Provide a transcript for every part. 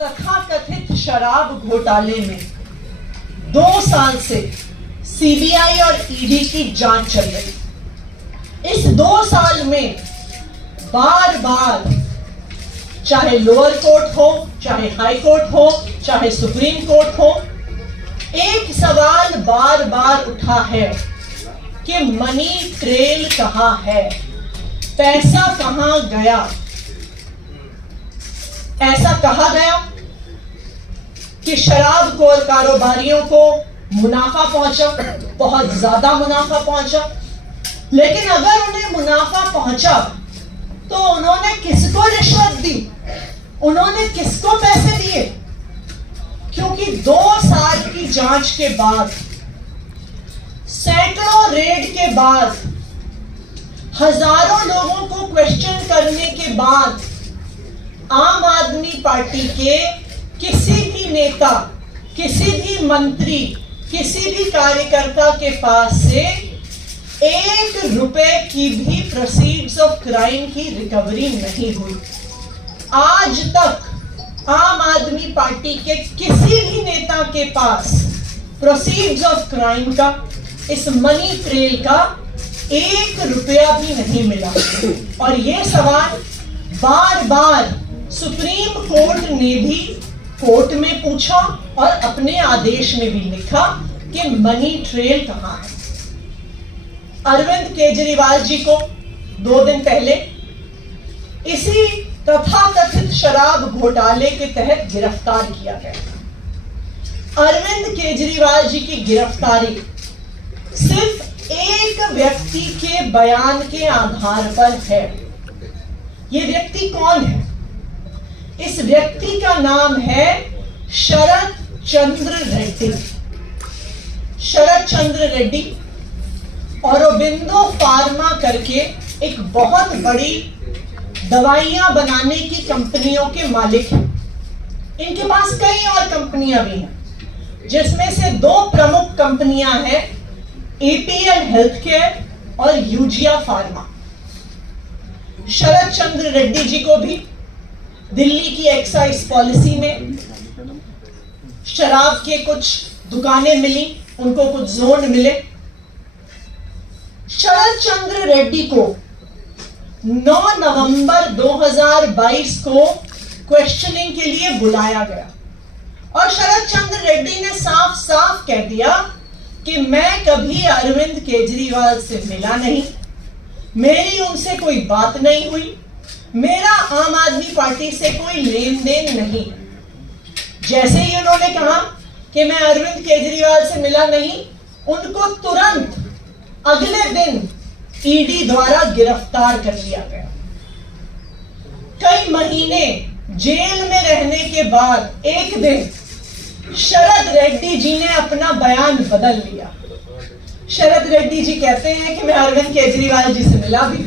तथाकथित शराब घोटाले में 2 साल से सीबीआई और ईडी की जांच चल रही। इस 2 साल में बार बार, चाहे लोअर कोर्ट हो, चाहे हाई कोर्ट हो, चाहे सुप्रीम कोर्ट हो, एक सवाल बार बार उठा है कि मनी ट्रेल कहां है, पैसा कहां गया। ऐसा कहा गया कि शराब को और कारोबारियों को मुनाफा पहुंचा, बहुत ज्यादा मुनाफा पहुंचा। लेकिन अगर उन्हें मुनाफा पहुंचा तो उन्होंने किसको रिश्वत दी, उन्होंने किसको पैसे दिए? क्योंकि 2 साल की जांच के बाद, सैकड़ों रेड के बाद, हजारों लोगों को क्वेश्चन करने के बाद आम आदमी पार्टी के किसी भी नेता, किसी भी मंत्री, किसी भी कार्यकर्ता के पास से 1 रुपए की भी प्रोसीड्स ऑफ क्राइम की रिकवरी नहीं हुई। आज तक आम आदमी पार्टी के किसी भी नेता के पास प्रोसीड्स ऑफ क्राइम का, इस मनी ट्रेल का 1 रुपया भी नहीं मिला। और ये सवाल बार बार सुप्रीम कोर्ट ने भी कोर्ट में पूछा और अपने आदेश में भी लिखा कि मनी ट्रेल कहां है। अरविंद केजरीवाल जी को 2 दिन पहले इसी तथाकथित शराब घोटाले के तहत गिरफ्तार किया गया। अरविंद केजरीवाल जी की गिरफ्तारी सिर्फ एक व्यक्ति के बयान के आधार पर है। यह व्यक्ति कौन है? इस व्यक्ति का नाम है शरद चंद्र रेड्डी। शरद चंद्र रेड्डी औरोबिंदो फार्मा करके एक बहुत बड़ी दवाइयां बनाने की कंपनियों के मालिक हैं। इनके पास कई और कंपनियां भी हैं, जिसमें से 2 प्रमुख कंपनियां हैं, एपीएल हेल्थकेयर और यूजिया फार्मा। शरद चंद्र रेड्डी जी को भी दिल्ली की एक्साइज पॉलिसी में शराब के कुछ दुकानें मिली, उनको कुछ जोन मिले। शरद चंद्र रेड्डी को 9 नवंबर 2022 को क्वेश्चनिंग के लिए बुलाया गया और शरद चंद्र रेड्डी ने साफ साफ कह दिया कि मैं कभी अरविंद केजरीवाल से मिला नहीं, मेरी उनसे कोई बात नहीं हुई, मेरा आम आदमी पार्टी से कोई लेन देन नहीं। जैसे ही उन्होंने कहा कि मैं अरविंद केजरीवाल से मिला नहीं, उनको तुरंत अगले दिन ईडी द्वारा गिरफ्तार कर लिया गया। कई महीने जेल में रहने के बाद एक दिन शरद रेड्डी जी ने अपना बयान बदल लिया। शरद रेड्डी जी कहते हैं कि मैं अरविंद केजरीवाल जी से मिला भी।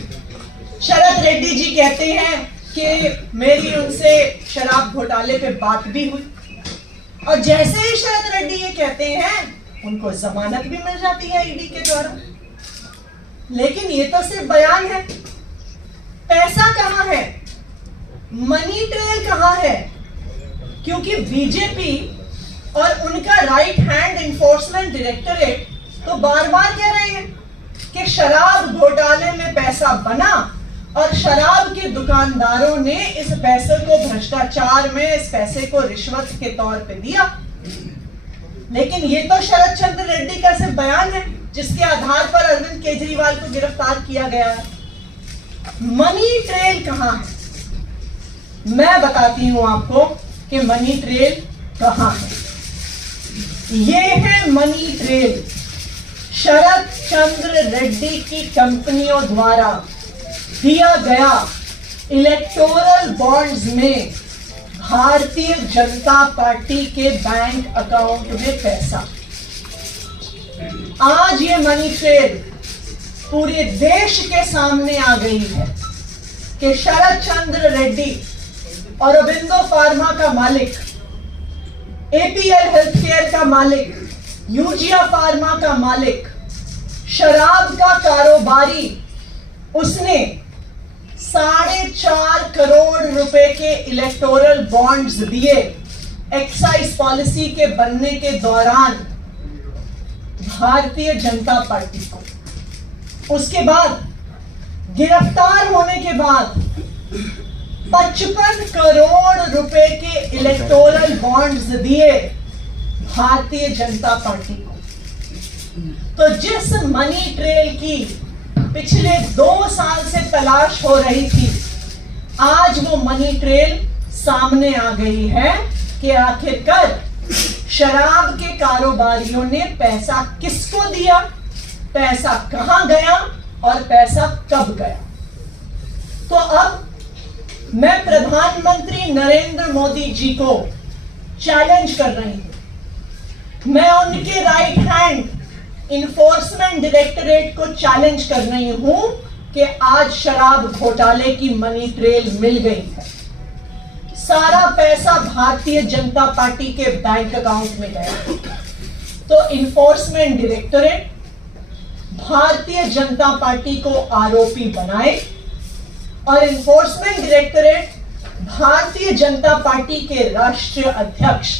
शरद रेड्डी जी कहते हैं कि मेरी उनसे शराब घोटाले पे बात भी हुई। और जैसे ही शरद रेड्डी ये कहते हैं, उनको जमानत भी मिल जाती है ईडी के द्वारा। लेकिन ये तो सिर्फ बयान है। पैसा कहां है? मनी ट्रेल कहां है? क्योंकि बीजेपी और उनका राइट हैंड इन्फोर्समेंट डायरेक्टरेट तो बार बार कह रहे हैं कि शराब घोटाले में पैसा बना और शराब के दुकानदारों ने इस पैसे को भ्रष्टाचार में, इस पैसे को रिश्वत के तौर पे दिया। लेकिन ये तो शरद चंद्र रेड्डी का सिर्फ बयान है, जिसके आधार पर अरविंद केजरीवाल को गिरफ्तार किया गया है। मनी ट्रेल कहां है? मैं बताती हूं आपको कि मनी ट्रेल कहां है। ये है मनी ट्रेल शरद चंद्र रेड्डी की कंपनियों द्वारा दिया गया इलेक्टोरल बॉन्ड्स में भारतीय जनता पार्टी के बैंक अकाउंट में पैसा। आज ये मनी ट्रेल पूरे देश के सामने आ गई है कि शरद चंद्र रेड्डी औरोबिंदो फार्मा का मालिक, एपीएल हेल्थकेयर का मालिक, यूजिया फार्मा का मालिक, शराब का कारोबारी, उसने 4.5 करोड़ रुपए के इलेक्टोरल बॉन्ड्स दिए एक्साइज पॉलिसी के बनने के दौरान भारतीय जनता पार्टी को, उसके बाद गिरफ्तार होने के बाद 55 करोड़ रुपए के इलेक्टोरल बॉन्ड्स दिए भारतीय जनता पार्टी को। तो जिस मनी ट्रेल की पिछले 2 साल से तलाश हो रही थी, आज वो मनी ट्रेल सामने आ गई है कि आखिरकार शराब के कारोबारियों ने पैसा किसको दिया, पैसा कहां गया और पैसा कब गया। तो अब मैं प्रधानमंत्री नरेंद्र मोदी जी को चैलेंज कर रही हूं, मैं उनके राइट हैंड इन्फोर्समेंट डायरेक्टरेट को चैलेंज कर रही हूं कि आज शराब घोटाले की मनी ट्रेल मिल गई है, सारा पैसा भारतीय जनता पार्टी के बैंक अकाउंट में गया। तो enforcement directorate Bharatiya Janata party को आरोपी बनाए और enforcement directorate Bharatiya Janata party के राष्ट्रीय अध्यक्ष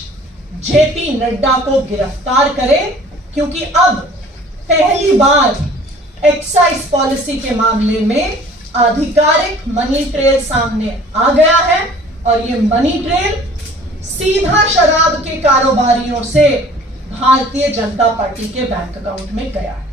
जेपी नड्डा को गिरफ्तार करे, क्योंकि अब पहली बार एक्साइज पॉलिसी के मामले में आधिकारिक मनी ट्रेल सामने आ गया है और ये मनी ट्रेल सीधा शराब के कारोबारियों से भारतीय जनता पार्टी के बैंक अकाउंट में गया है।